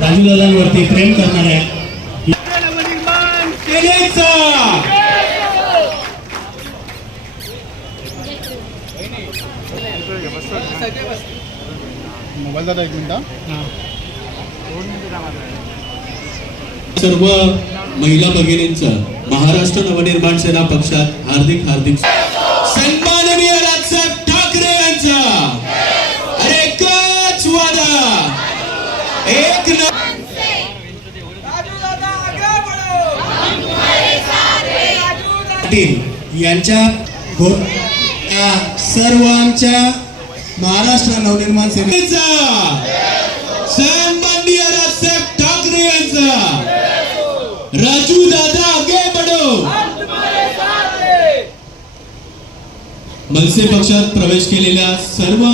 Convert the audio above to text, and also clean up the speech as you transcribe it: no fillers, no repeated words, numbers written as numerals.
राजूदादांवरती प्रेम करणाऱ्या सेनेचा मोबाईल दादा एक मिनिट सर्व महिला भगिनींचं महाराष्ट्र नवनिर्माण सेना पक्षात हार्दिक हार्दिक सन्माननीय राजसाहेब ठाकरे यांचा अरे एकच वादा एक यांच्या सर्व आमच्या महाराष्ट्र नवनिर्माण सेनेचा सन्माननीय राजसाहेब ठाकरे यांचा राजू दादा आगे बढो मनसे पक्षात प्रवेश केलेल्या सर्व